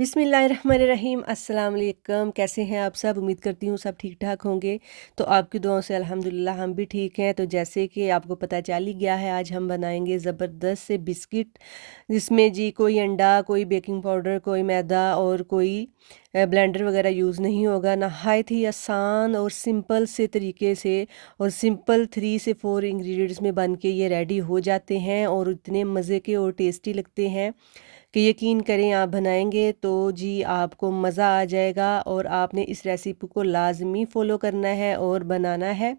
बिस्मिल्लाहिर्रहमानिर्रहीम अस्सलाम वालेकुम। कैसे हैं आप सब? उम्मीद करती हूँ सब ठीक-ठाक होंगे। तो आपकी दुआओं से अल्हम्दुलिल्लाह हम भी ठीक हैं। तो जैसे कि आपको पता चल ही गया है, आज हम बनाएँगे ज़बरदस्त से बिस्किट, जिसमें जी कोई अंडा, कोई बेकिंग पाउडर, कोई मैदा और कोई ब्लेंडर वगैरह यूज़ नहीं होगा। नहायत ही आसान और सिंपल से तरीके से और सिंपल 3 से 4 इंग्रीडिएंट्स में बन के ये रेडी हो जाते हैं और इतने मज़े के और टेस्टी लगते हैं कि यकीन करें आप बनाएँगे तो जी आपको मज़ा आ जाएगा और आपने इस रेसिपी को लाज़मी फ़ॉलो करना है और बनाना है।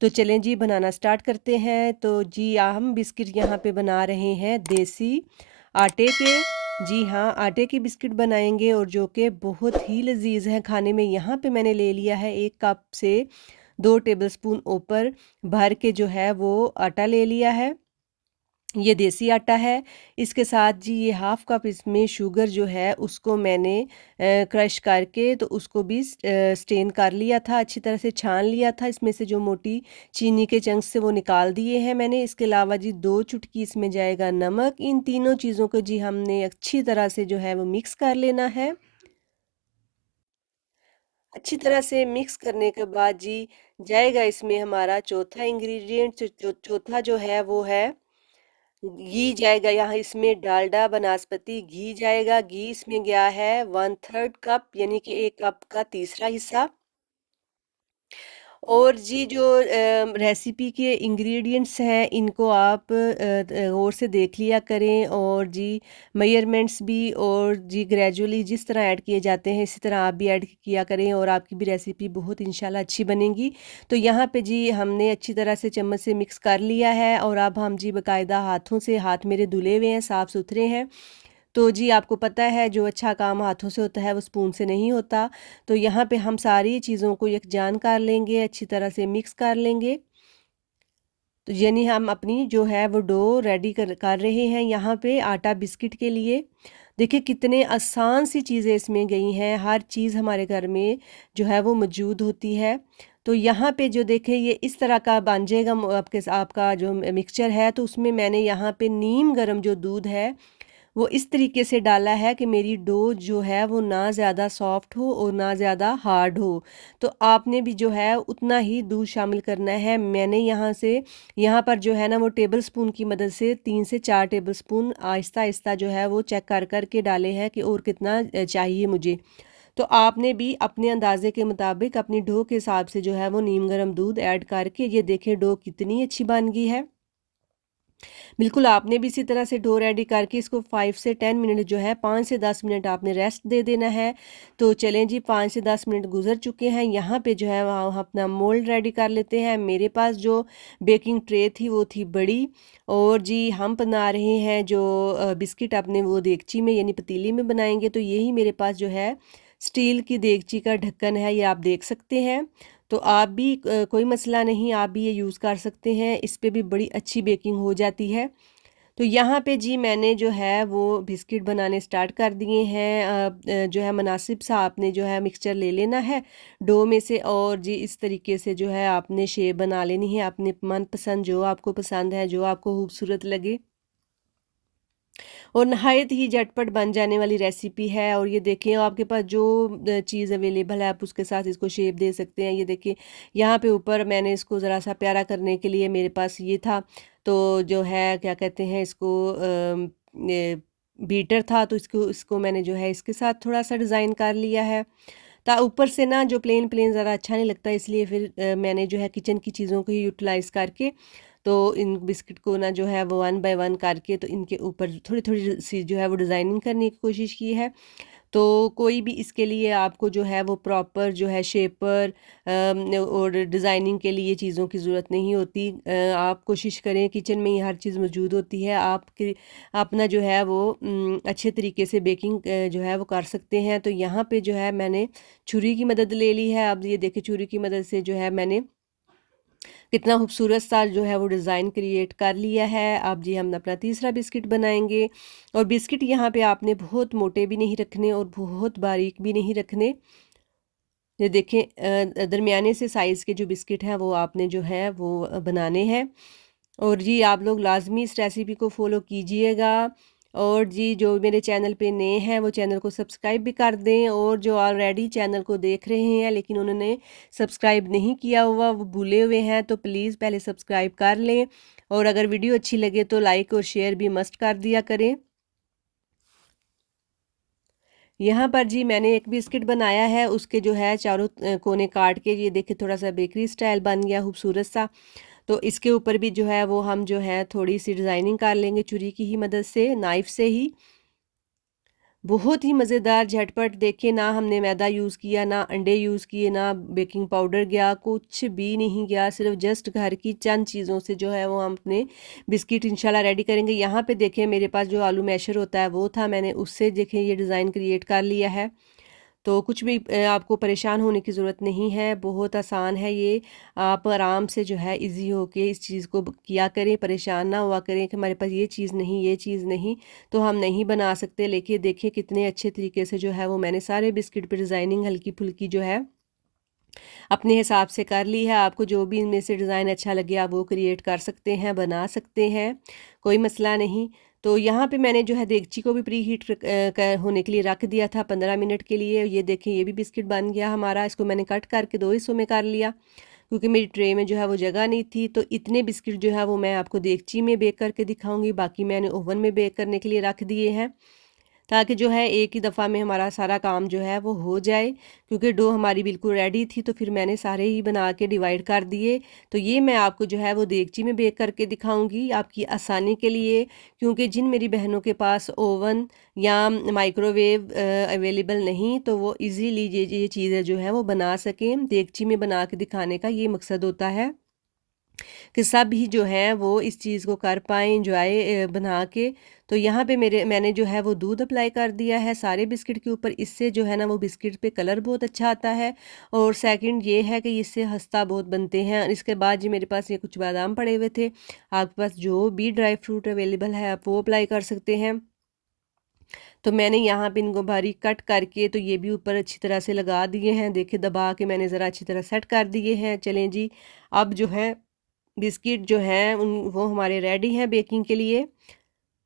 तो चलें जी बनाना स्टार्ट करते हैं। तो जी हम बिस्किट यहाँ पे बना रहे हैं देसी आटे के। जी हाँ, आटे की बिस्किट बनाएँगे और जो कि बहुत ही लज़ीज़ हैं खाने में। यहाँ पे मैंने ले लिया है 1 कप से 2 टेबलस्पून ऊपर भर के जो है वो आटा ले लिया है। ये देसी आटा है। इसके साथ जी ये हाफ़ कप इसमें शुगर जो है उसको मैंने क्रश करके तो उसको भी स्टेन कर लिया था, अच्छी तरह से छान लिया था। इसमें से जो मोटी चीनी के चंक्स थे वो निकाल दिए हैं मैंने। इसके अलावा जी 2 चुटकी इसमें जाएगा नमक। इन तीनों चीज़ों को जी हमने अच्छी तरह से जो है वो मिक्स कर लेना है। अच्छी तरह से मिक्स करने के बाद जी जाएगा इसमें हमारा चौथा इंग्रीडिएंट चौथा जो है वो है घी जाएगा। यहाँ इसमें डालडा बनास्पति घी जाएगा। घी इसमें गया है 1/3 कप यानी कि 1 कप का तीसरा हिस्सा। और जी जो रेसिपी के इंग्रेडिएंट्स हैं इनको आप गौर से देख लिया करें और जी मेजरमेंट्स भी और जी ग्रेजुअली जिस तरह ऐड किए जाते हैं इसी तरह आप भी ऐड किया करें और आपकी भी रेसिपी बहुत इंशाल्लाह अच्छी बनेगी। तो यहाँ पे जी हमने अच्छी तरह से चम्मच से मिक्स कर लिया है और अब हम जी बाकायदा हाथों से हाथ मेरे धुले हुए हैं, साफ़ सुथरे हैं। तो जी आपको पता है जो अच्छा काम हाथों से होता है वो स्पून से नहीं होता। तो यहाँ पे हम सारी चीज़ों को यकजान कर लेंगे, अच्छी तरह से मिक्स कर लेंगे। तो यानी हम अपनी जो है वो डो रेडी कर रहे हैं यहाँ पे आटा बिस्किट के लिए। देखिए कितने आसान सी चीज़ें इसमें गई हैं, हर चीज़ हमारे घर में जो है वो मौजूद होती है। तो यहाँ पे जो देखें ये इस तरह का बन जाएगा आपका जो मिक्सचर है, तो उसमें मैंने यहाँ पे नीम गर्म जो दूध है वो इस तरीके से डाला है कि मेरी डो जो है वो ना ज़्यादा सॉफ्ट हो और ना ज़्यादा हार्ड हो। तो आपने भी जो है उतना ही दूध शामिल करना है। मैंने यहाँ पर जो है ना वो टेबल स्पून की मदद से 3 से 4 टेबल स्पून आहिस्ता-आहिस्ता जो है वो चेक कर के डाले हैं कि और कितना चाहिए मुझे। तो आपने भी अपने अंदाज़े के मुताबिक अपनी डो के हिसाब से जो है वो नीम गर्म दूध ऐड करके ये देखें डो कितनी अच्छी बन गई है। बिल्कुल, आपने भी इसी तरह से डो रेडी करके इसको 5 से 10 मिनट जो है 5 से 10 मिनट आपने रेस्ट दे देना है। तो चलें जी 5 से 10 मिनट गुज़र चुके हैं, यहाँ पे जो है हम अपना मोल्ड रेडी कर लेते हैं। मेरे पास जो बेकिंग ट्रे थी वो थी बड़ी और जी हम बना रहे हैं जो बिस्किट अपने वो देगची में यानी पतीली में बनाएँगे, तो यही मेरे पास जो है स्टील की देगची का ढक्कन है, ये आप देख सकते हैं। तो आप भी कोई मसला नहीं, आप भी ये यूज़ कर सकते हैं, इस पे भी बड़ी अच्छी बेकिंग हो जाती है। तो यहाँ पे जी मैंने जो है वो बिस्किट बनाने स्टार्ट कर दिए हैं। जो है मुनासिब सा आपने जो है मिक्सचर ले लेना है डो में से और जी इस तरीके से जो है आपने शेप बना लेनी है अपने मनपसंद जो आपको पसंद है, जो आपको खूबसूरत लगे। और नहायत ही झटपट बन जाने वाली रेसिपी है और ये देखें आपके पास जो चीज़ अवेलेबल है आप उसके साथ इसको शेप दे सकते हैं। ये देखिए यहाँ पे ऊपर मैंने इसको ज़रा सा प्यारा करने के लिए मेरे पास ये था, तो जो है क्या कहते हैं इसको बीटर था, तो इसको इसको मैंने जो है इसके साथ थोड़ा सा डिज़ाइन कर लिया है। ता ऊपर से ना जो प्लेन प्लेन ज़रा अच्छा नहीं लगता, इसलिए फिर मैंने जो है किचन की चीज़ों को ही यूटिलाइज़ करके तो इन बिस्किट को ना जो है वो वन बाय वन करके तो इनके ऊपर थोड़ी-थोड़ी सी जो है वो डिज़ाइनिंग करने की कोशिश की है। तो कोई भी इसके लिए आपको जो है वो प्रॉपर जो है शेपर और डिज़ाइनिंग के लिए चीज़ों की ज़रूरत नहीं होती। आप कोशिश करें किचन में ही हर चीज़ मौजूद होती है। आपके अपना जो है वो अच्छे तरीके से बेकिंग जो है वो कर सकते हैं। तो यहाँ पे जो है मैंने छुरी की मदद ले ली है। अब ये देखिए छुरी की मदद से जो है मैंने कितना खूबसूरत सा जो है वो डिज़ाइन क्रिएट कर लिया है। अब जी हम अपना तीसरा बिस्किट बनाएँगे और बिस्किट यहाँ पे आपने बहुत मोटे भी नहीं रखने और बहुत बारीक भी नहीं रखने। ये देखें दरमियाने से साइज़ के जो बिस्किट हैं वो आपने जो है वो बनाने हैं। और जी आप लोग लाज़मी इस रेसिपी को फ़ॉलो कीजिएगा। और जी जो मेरे चैनल पे नए हैं वो चैनल को सब्सक्राइब भी कर दें, और जो ऑलरेडी चैनल को देख रहे हैं लेकिन उन्होंने सब्सक्राइब नहीं किया हुआ, वो भूले हुए हैं, तो प्लीज़ पहले सब्सक्राइब कर लें। और अगर वीडियो अच्छी लगे तो लाइक और शेयर भी मस्ट कर दिया करें। यहाँ पर जी मैंने एक बिस्किट बनाया है, उसके जो है चारों कोने काट के, ये देखिए थोड़ा सा बेकरी स्टाइल बन गया खूबसूरत सा। तो इसके ऊपर भी जो है वो हम जो है थोड़ी सी डिज़ाइनिंग कर लेंगे छुरी की ही मदद से, नाइफ़ से ही। बहुत ही मज़ेदार झटपट, देखिए ना हमने मैदा यूज़ किया, ना अंडे यूज़ किए, ना बेकिंग पाउडर गया, कुछ भी नहीं गया, सिर्फ जस्ट घर की चंद चीज़ों से जो है वो हम अपने बिस्किट इंशाल्लाह रेडी करेंगे। यहाँ पे देखें मेरे पास जो आलू मैशर होता है वो था, मैंने उससे देखें ये डिज़ाइन क्रिएट कर लिया है। तो कुछ भी आपको परेशान होने की ज़रूरत नहीं है, बहुत आसान है ये। आप आराम से जो है ईज़ी होके इस चीज़ को किया करें, परेशान ना हुआ करें कि हमारे पास ये चीज़ नहीं, ये चीज़ नहीं, तो हम नहीं बना सकते। लेकिन देखिए कितने अच्छे तरीके से जो है वो मैंने सारे बिस्किट पे डिज़ाइनिंग हल्की-फुल्की जो है अपने हिसाब से कर ली है। आपको जो भी इनमें से डिज़ाइन अच्छा लगे आप वो क्रिएट कर सकते हैं, बना सकते हैं, कोई मसला नहीं। तो यहाँ पे मैंने जो है देगची को भी प्री हीट होने के लिए रख दिया था 15 मिनट के लिए। ये देखें ये भी बिस्किट बन गया हमारा। इसको मैंने कट करके दो हिस्सों में कर लिया, क्योंकि मेरी ट्रे में जो है वो जगह नहीं थी। तो इतने बिस्किट जो है वो मैं आपको देगची में बेक करके दिखाऊंगी, बाकी मैंने ओवन में बेक करने के लिए रख दिए हैं, ताकि जो है एक ही दफ़ा में हमारा सारा काम जो है वो हो जाए। क्योंकि डो हमारी बिल्कुल रेडी थी, तो फिर मैंने सारे ही बना के डिवाइड कर दिए। तो ये मैं आपको जो है वो देगची में बेक करके दिखाऊंगी आपकी आसानी के लिए, क्योंकि जिन मेरी बहनों के पास ओवन या माइक्रोवेव अवेलेबल नहीं, तो वो इजीली ये चीज़ें जो है वो बना सकें। देगची में बना के दिखाने का ये मकसद होता है कि सब ही जो है वो इस चीज़ को कर पाएँ एंजॉय बना के। तो यहाँ पे मैंने जो है वो दूध अप्लाई कर दिया है सारे बिस्किट के ऊपर। इससे जो है ना वो बिस्किट पे कलर बहुत अच्छा आता है, और सेकंड ये है कि इससे खस्ता बहुत बनते हैं। और इसके बाद जी मेरे पास ये कुछ बादाम पड़े हुए थे, आपके पास जो भी ड्राई फ्रूट अवेलेबल है आप वो अप्लाई कर सकते हैं। तो मैंने यहाँ पे इनको बारीक कट करके तो ये भी ऊपर अच्छी तरह से लगा दिए हैं। देखिए दबा के मैंने ज़रा अच्छी तरह सेट कर दिए हैं। चलें जी, अब जो है बिस्किट जो हैं उन वो हमारे रेडी हैं बेकिंग के लिए।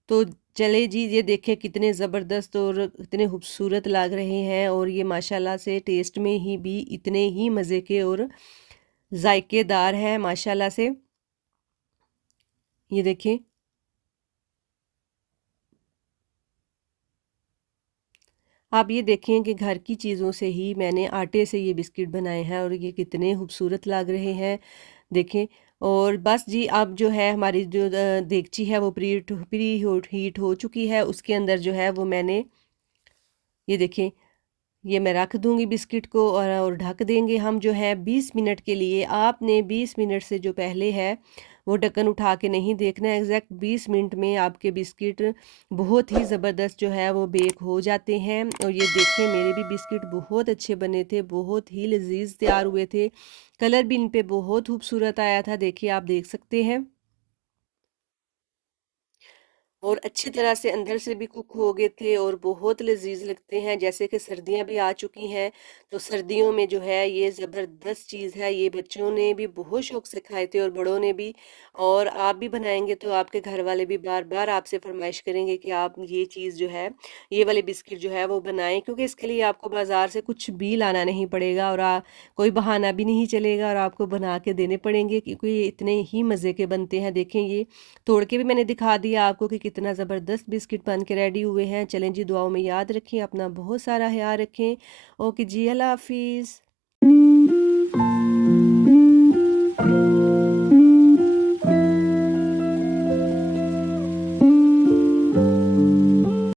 तो चले जी, ये देखिए कितने ज़बरदस्त और कितने खूबसूरत लग रहे हैं, और ये माशाल्लाह से टेस्ट में ही भी इतने ही मज़े के और जायकेदार हैं माशाल्लाह से। ये देखिए, आप ये देखें कि घर की चीज़ों से ही मैंने आटे से ये बिस्किट बनाए हैं, और ये कितने खूबसूरत लग रहे हैं, देखें। और बस जी अब जो है हमारी जो देगची है वो हीट हो चुकी है। उसके अंदर जो है वो मैंने ये देखें, ये मैं रख दूंगी बिस्किट को, और ढक देंगे हम जो है 20 मिनट के लिए। आपने 20 मिनट से जो पहले है वो ढक्कन उठा के नहीं देखना है। एग्जैक्ट 20 मिनट में आपके बिस्किट बहुत ही ज़बरदस्त जो है वो बेक हो जाते हैं। और ये देखें मेरे भी बिस्किट बहुत अच्छे बने थे, बहुत ही लजीज तैयार हुए थे, कलर भी इन पे बहुत खूबसूरत आया था, देखिए आप देख सकते हैं। और अच्छी तरह से अंदर से भी कुक हो गए थे, और बहुत लजीज लगते हैं। जैसे कि सर्दियां भी आ चुकी हैं, तो सर्दियों में जो है ये ज़बरदस्त चीज़ है। ये बच्चों ने भी बहुत शौक से खाए थे और बड़ों ने भी। और आप भी बनाएंगे तो आपके घर वाले भी बार बार आपसे फरमाइश करेंगे कि आप ये चीज़ जो है, ये वाले बिस्किट जो है वो बनाएं, क्योंकि इसके लिए आपको बाज़ार से कुछ भी लाना नहीं पड़ेगा, और कोई बहाना भी नहीं चलेगा, और आपको बना के देने पड़ेंगे, क्योंकि ये इतने ही मज़े के बनते हैं। देखें ये तोड़ के भी मैंने दिखा दिया आपको कि कितना ज़बरदस्त बिस्किट बन के रेडी हुए हैं। चलें जी, दुआओं में याद रखें, अपना बहुत सारा ख्याल रखें। ओके जी, अल्लाह हाफिज़।